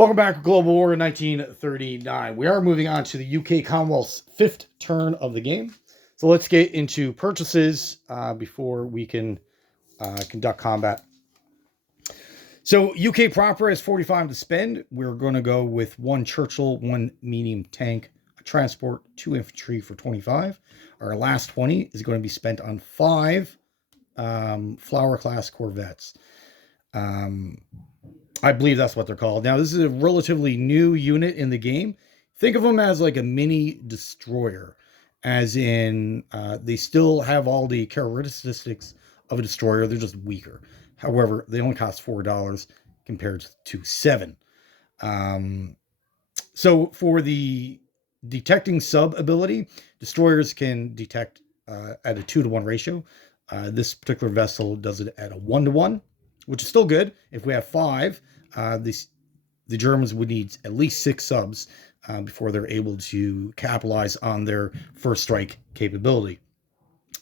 Welcome back to Global War 1939. We are moving on to the UK Commonwealth's fifth turn of the game. So let's get into purchases before we can conduct combat. So UK proper has 45 to spend. We're going to go with 1 Churchill, 1 medium tank, a transport, 2 infantry for 25. Our last 20 is going to be spent on 5 Flower class corvettes. I believe that's what they're called. Now, this is a relatively new unit in the game. Think of them as like a mini destroyer, as in they still have all the characteristics of a destroyer. They're just weaker. However, they only cost $4 compared to $7. So for the detecting sub ability, destroyers can detect at a 2-to-1 ratio. This particular vessel does it at a 1-to-1, which is still good. If we have 5, the Germans would need at least 6 subs before they're able to capitalize on their first strike capability,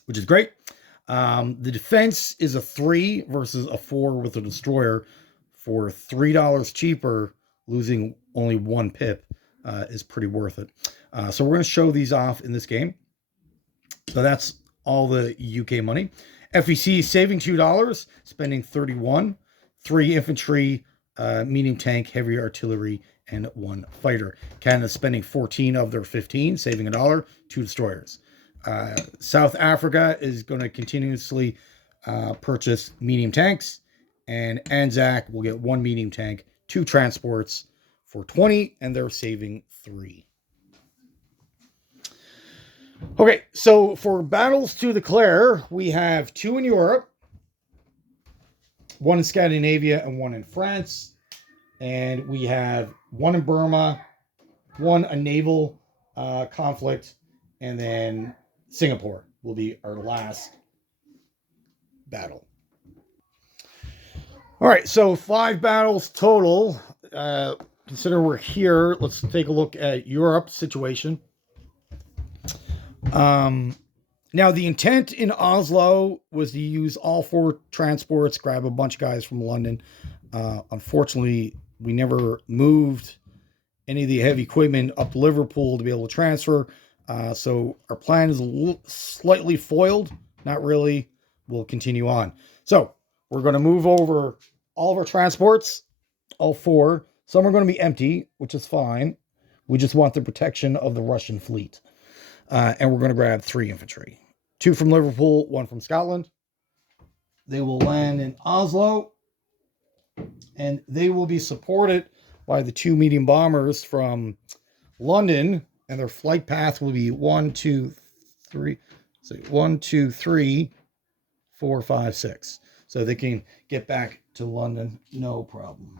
which is great. The defense is a 3 versus a 4 with a destroyer. For $3 cheaper, losing only 1 pip is pretty worth it. So we're going to show these off in this game. So that's all the UK money. FEC saving $2, spending 31, 3 infantry, medium tank, heavy artillery, and 1 fighter. Canada spending 14 of their 15, saving $1, 2 destroyers. South Africa is going to continuously purchase medium tanks, and Anzac will get 1 medium tank, 2 transports for 20, and they're saving 3. Okay, so for battles to declare, we have 2 in Europe, 1 in Scandinavia, and 1 in France. And we have 1 in Burma, 1 a naval conflict, and then Singapore will be our last battle. All right, so 5 battles total. Consider we're here. Let's take a look at Europe's situation. Now, the intent in Oslo was to use all 4 transports, grab a bunch of guys from London. Unfortunately, we never moved any of the heavy equipment up to Liverpool to be able to transfer. So our plan is slightly foiled. Not really. We'll continue on. So we're going to move over all of our transports, all 4. Some are going to be empty, which is fine. We just want the protection of the Russian fleet. And we're going to grab 3 infantry. 2 from Liverpool, 1 from Scotland. They will land in Oslo. And they will be supported by the 2 medium bombers from London. And their flight path will be 1, 2, 3. So 1, 2, 3, 4, 5, 6. So they can get back to London, no problem.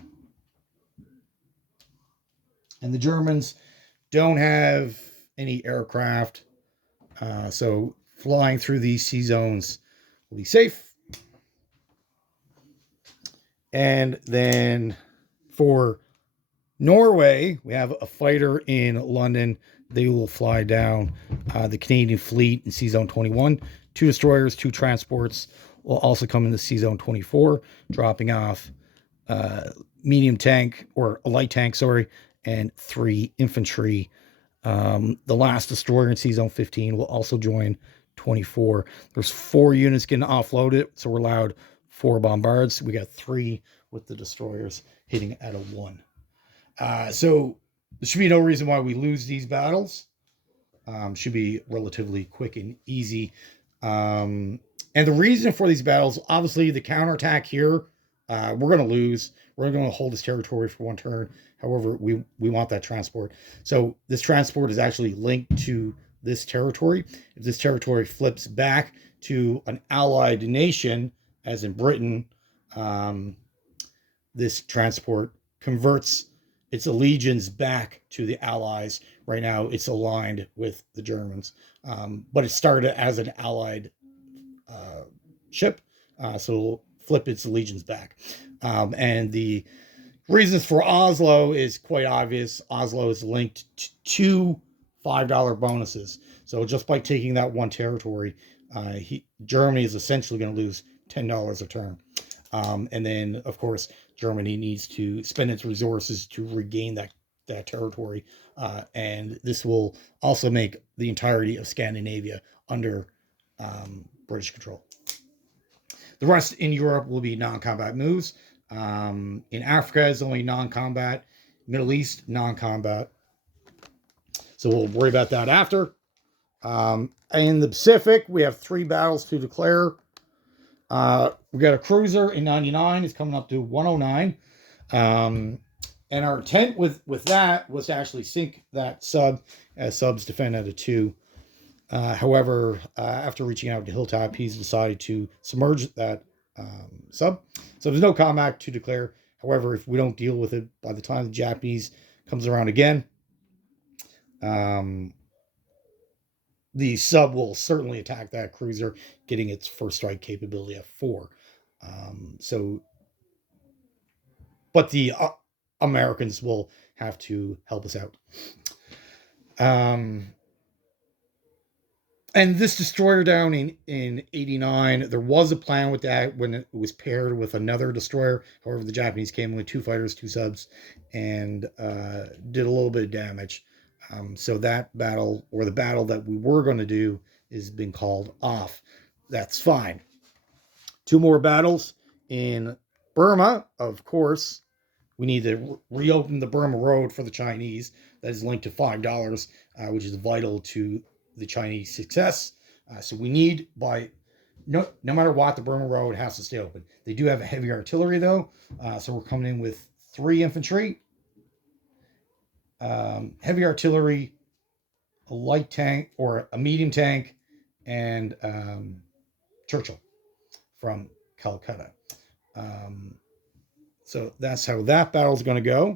And the Germans don't have any aircraft. So flying through these sea zones will be safe. And then for Norway, we have a fighter in London. They will fly down the Canadian fleet in Sea Zone 21. 2 destroyers, 2 transports will also come into Sea Zone 24, dropping off medium tank, or a light tank, sorry, and 3 infantry. The last destroyer in Sea Zone 15 will also join 24. There's 4 units getting offloaded, so we're allowed 4 bombards. We got 3 with the destroyers hitting at a 1. So there should be no reason why we lose these battles. Should be relatively quick and easy. And the reason for these battles, obviously the counterattack here, we're going to lose. We're going to hold this territory for 1 turn. However, we want that transport. So this transport is actually linked to this territory. If this territory flips back to an allied nation, as in Britain, this transport converts its allegiance back to the Allies. Right now, it's aligned with the Germans. But it started as an allied ship, so it'll flip its allegiance back. And the reasons for Oslo is quite obvious. Oslo is linked to 2 $5 bonuses. So just by taking that 1 territory, Germany is essentially going to lose $10 a turn. And then, of course, Germany needs to spend its resources to regain that territory, and this will also make the entirety of Scandinavia under British control. The rest in Europe will be non-combat moves. In Africa, is only non-combat. Middle East, non-combat. So we'll worry about that after. In the Pacific, we have 3 battles to declare. We got a cruiser in 99. It's coming up to 109. And our intent with that was to actually sink that sub, as subs defend at a 2. However, after reaching out to Hilltop, he's decided to submerge that sub. So there's no combat to declare. However, if we don't deal with it by the time the Japanese comes around again, the sub will certainly attack that cruiser, getting its first strike capability at 4. But the Americans will have to help us out. And this destroyer down in 89, there was a plan with that when it was paired with another destroyer. However, the Japanese came with 2 fighters, 2 subs, and did a little bit of damage. So that battle, or the battle that we were going to do, is been called off. That's fine. 2 more battles in Burma, of course. We need to reopen the Burma Road for the Chinese. That is linked to $5, which is vital to the Chinese success. So we need, no matter what, the Burma Road has to stay open. They do have a heavy artillery, though. So we're coming in with 3 infantry, heavy artillery, a light tank, or a medium tank, and Churchill from Calcutta. So that's how that battle is going to go.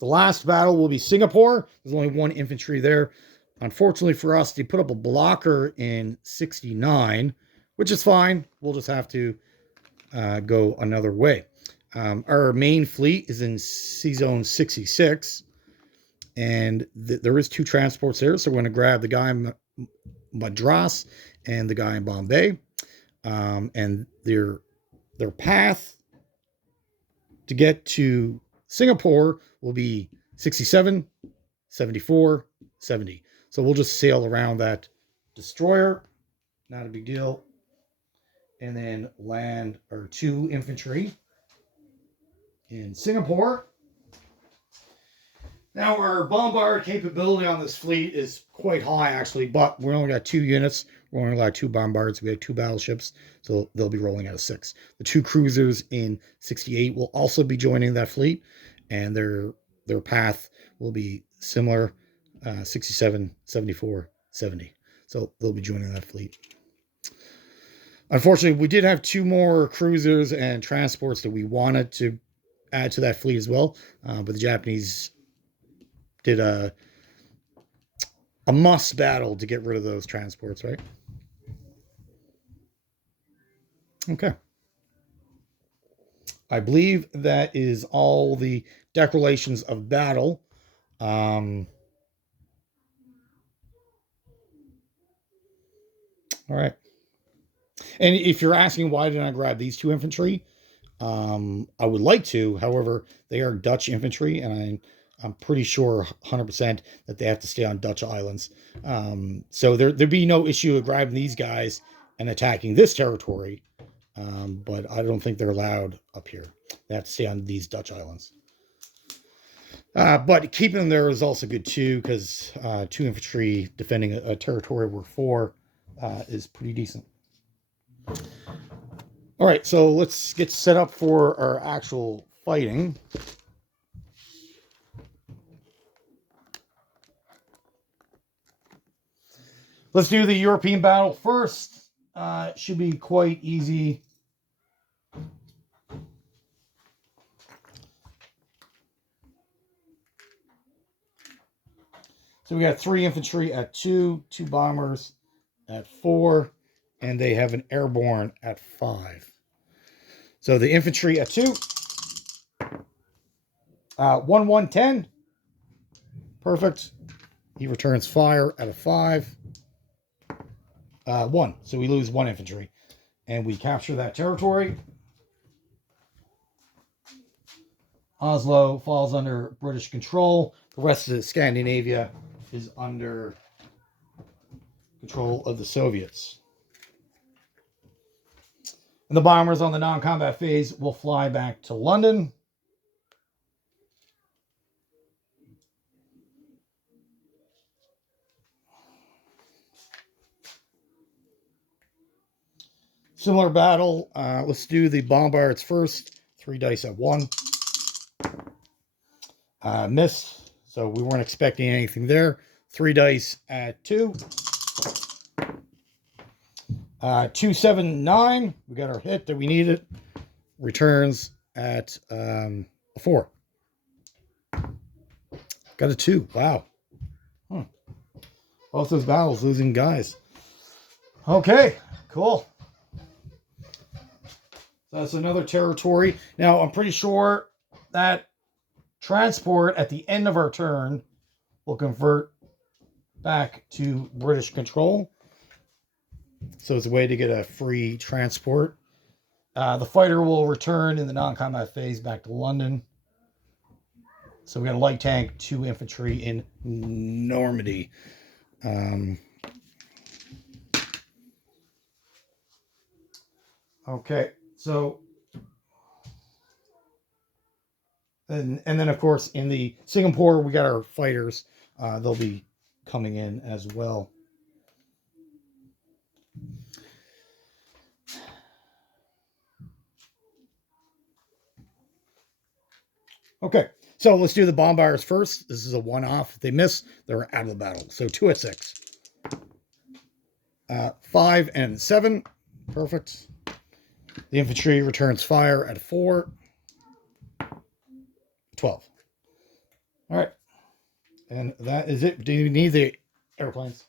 The last battle will be Singapore. There's only 1 infantry there. Unfortunately for us, they put up a blocker in 69, which is fine. We'll just have to go another way. Our main fleet is in Sea Zone 66, and there is 2 transports there. So we're going to grab the guy in Madras and the guy in Bombay, and their path to get to Singapore will be 67, 74, 70. So we'll just sail around that destroyer. Not a big deal. And then land our 2 infantry in Singapore. Now, our bombard capability on this fleet is quite high, actually, but we only got 2 units. We're only got 2 bombards. We have 2 battleships, so they'll be rolling out of 6. The 2 cruisers in 68 will also be joining that fleet, and their path will be similar, 67, 74, 70. So they'll be joining that fleet. Unfortunately, we did have 2 more cruisers and transports that we wanted to add to that fleet as well, but the Japanese did a must battle to get rid of those transports, right? Okay. I believe that is all the declarations of battle. All right. And if you're asking why didn't I grab these 2 infantry, I would like to. However, they are Dutch infantry, and I'm pretty sure 100% that they have to stay on Dutch islands. So there'd be no issue of grabbing these guys and attacking this territory. But I don't think they're allowed up here. They have to stay on these Dutch islands. But keeping them there is also good too, because 2 infantry defending a territory where 4 is pretty decent. All right, so let's get set up for our actual fighting. Let's do the European battle first. It should be quite easy. So we got 3 infantry at 2, 2 bombers at 4, and they have an airborne at 5. So the infantry at 2, 1-1-10. Perfect. He returns fire at a 5. 1. So we lose 1 infantry. And we capture that territory. Oslo falls under British control. The rest of Scandinavia is under control of the Soviets. And the bombers on the non-combat phase will fly back to London. Similar battle. Let's do the bombards first. 3 dice at 1. Miss. So we weren't expecting anything there. 3 dice at 2. 2, 7, 9. We got our hit that we needed. Returns at a 4. Got a 2. Wow. Both those battles losing guys. Okay, cool. So that's another territory. Now, I'm pretty sure that transport at the end of our turn will convert back to British control. So it's a way to get a free transport. The fighter will return in the non-combat phase back to London. So we got a light tank, 2 infantry in Normandy. Okay, so and then of course in the Singapore we got our fighters. They'll be coming in as well. Okay, so let's do the bombarders first. This is a one-off. If they miss, they're out of the battle. So 2 at 6. 5 and 7. Perfect. The infantry returns fire at 4. 12. All right. And that is it. Do you need the airplanes?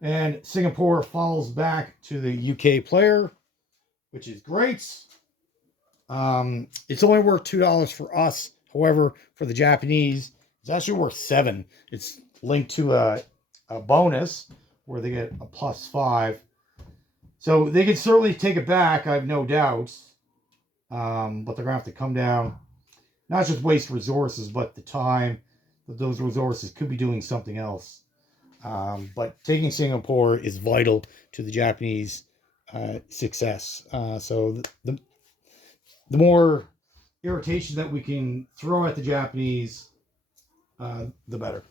And Singapore falls back to the UK player, which is great. It's only worth $2 for us. However, for the Japanese, it's actually worth 7. It's linked to a bonus where they get a +5. So they can certainly take it back, I have no doubts. But they're going to have to come down, not just waste resources, but the time that those resources could be doing something else. But taking Singapore is vital to the Japanese success. So the more irritation that we can throw at the Japanese, the better.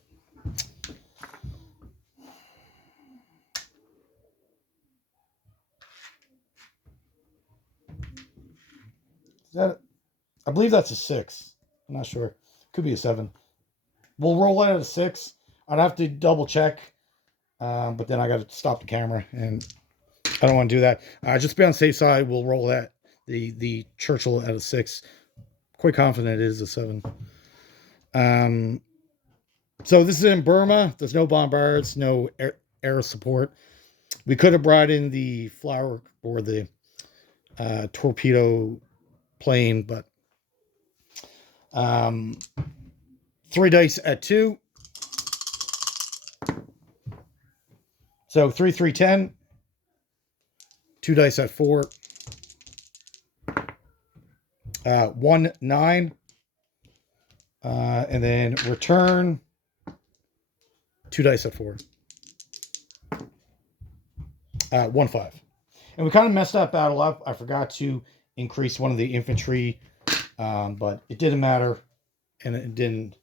I believe that's a 6. I'm not sure. Could be a 7. We'll roll it at a 6. I'd have to double check, but then I got to stop the camera, and I don't want to do that. Just to be on the safe side, we'll roll that the Churchill at a 6. Quite confident it is a 7. So this is in Burma. There's no bombards, no air support. We could have brought in the flower or the torpedo plane, but 3 dice at 2. So 3, 3, 10. 2 dice at 4. 1, 9. And then return. 2 dice at 4. 1, 5. And we kind of messed that battle up. I forgot to increase one of the infantry, but it didn't matter, and it didn't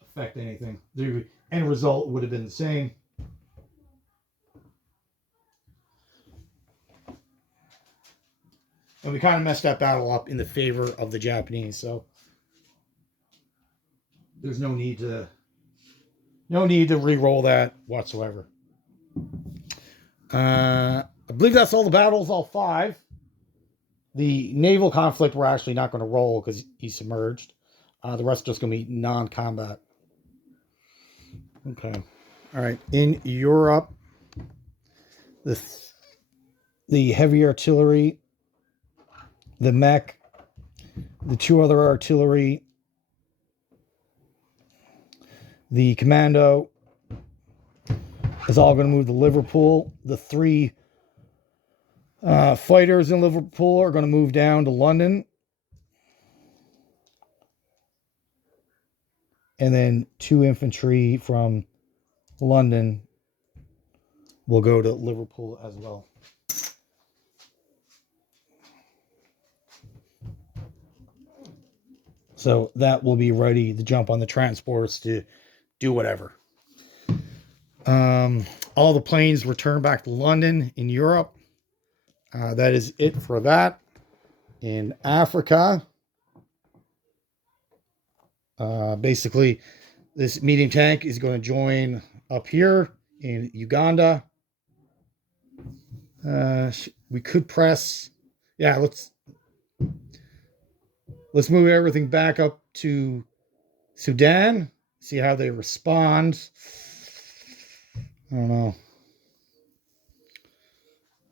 affect anything. The end result would have been the same. And we kind of messed that battle up in the favor of the Japanese, so there's no need to re-roll that whatsoever. I believe that's all the battles, all 5. The naval conflict we're actually not going to roll because he's submerged. The rest are just going to be non-combat. Okay. All right. In Europe, the heavy artillery, the mech, the 2 other artillery, the commando is all going to move to Liverpool. The 3 Fighters in Liverpool are going to move down to London. And then 2 infantry from London will go to Liverpool as well. So that will be ready to jump on the transports to do whatever. All the planes return back to London in Europe. That is it for that. In Africa, basically, this medium tank is going to join up here in Uganda. We could press. Yeah, let's move everything back up to Sudan. See how they respond. I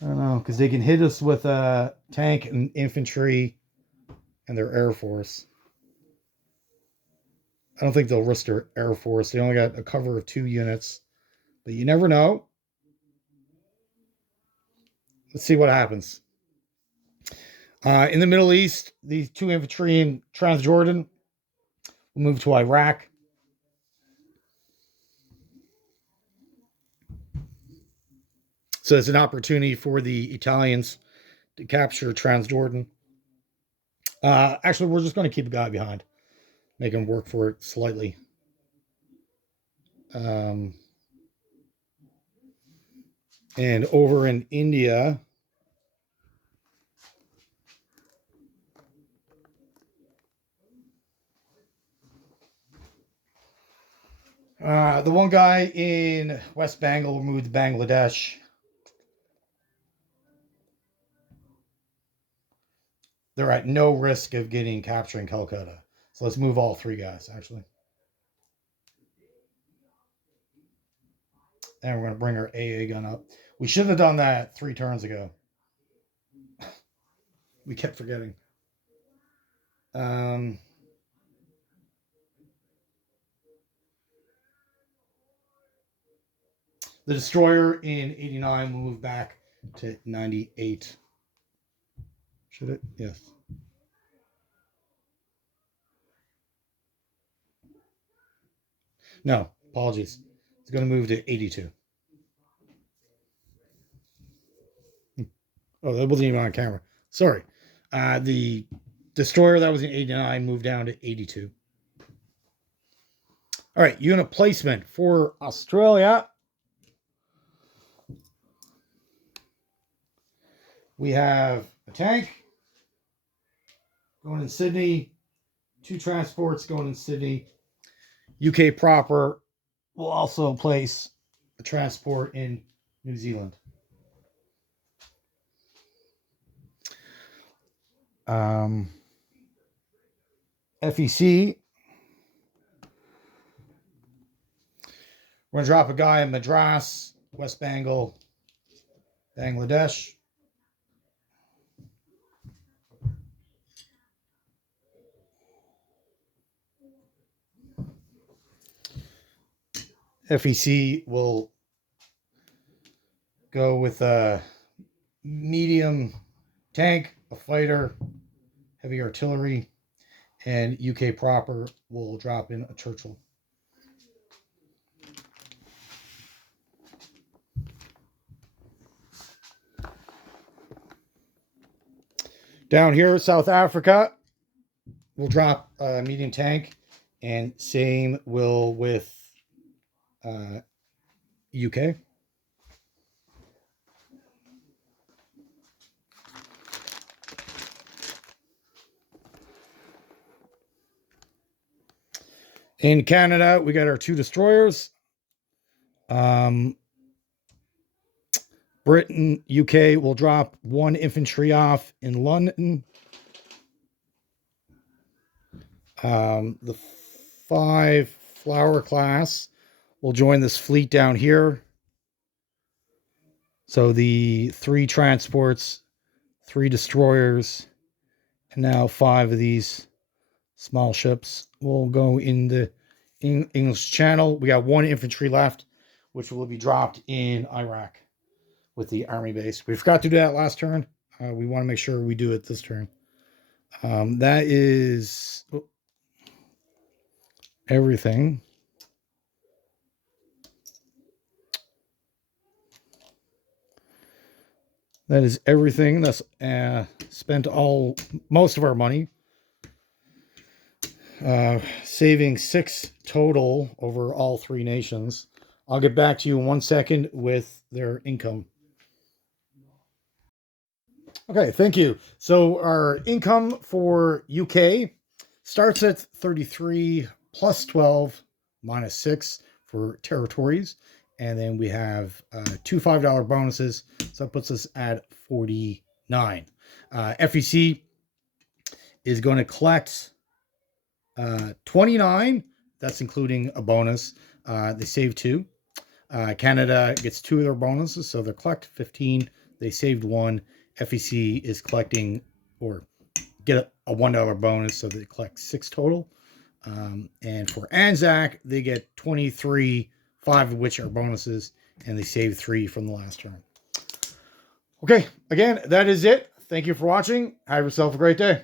don't know, because they can hit us with a tank and infantry and their air force. I don't think they'll risk their air force. They only got a cover of 2 units, but you never know. Let's see what happens. In the Middle East, these 2 infantry in Transjordan will move to Iraq. So it's an opportunity for the Italians to capture Transjordan. Actually, we're just going to keep a guy behind, make him work for it slightly. And over in India, the one guy in West Bengal will move to Bangladesh. They're at no risk of capturing Calcutta. So let's move all 3 guys, actually. And we're going to bring our AA gun up. We should have done that 3 turns ago. We kept forgetting. The destroyer in 89 will move back to 98. Should it? Yes. No, apologies. It's going to move to 82. Oh, that wasn't even on camera. Sorry. The destroyer that was in 89 moved down to 82. All right, unit placement for Australia. We have a tank going in Sydney, 2 transports going in Sydney. UK proper will also place a transport in New Zealand. FEC, we're going to drop a guy in Madras, West Bengal, Bangladesh. FEC will go with a medium tank, a fighter, heavy artillery, and UK proper will drop in a Churchill. Down here, South Africa will drop a medium tank, and same will with UK. In Canada, we got our 2 destroyers. Britain, UK will drop 1 infantry off in London. The 5 Flower class will join this fleet down here. So the 3 transports, 3 destroyers, and now 5 of these small ships will go in the English Channel. We got 1 infantry left, which will be dropped in Iraq. with the army base. We forgot to do that last turn. We want to make sure we do it this turn. That is everything. That is everything. That's spent most of our money. Saving 6 total over all 3 nations. I'll get back to you in 1 second with their income. Okay, thank you. So our income for UK starts at 33 plus 12 minus 6 for territories. And then we have 2 $5 bonuses. So that puts us at 49. FEC is going to collect 29. That's including a bonus. They save 2. Canada gets 2 of their bonuses, so they collect 15. They saved 1. FEC is collecting or get a $1 bonus, so they collect 6 total. And for Anzac, they get 23, 5 of which are bonuses, and they save 3 from the last turn. Okay, again, that is it. Thank you for watching. Have yourself a great day.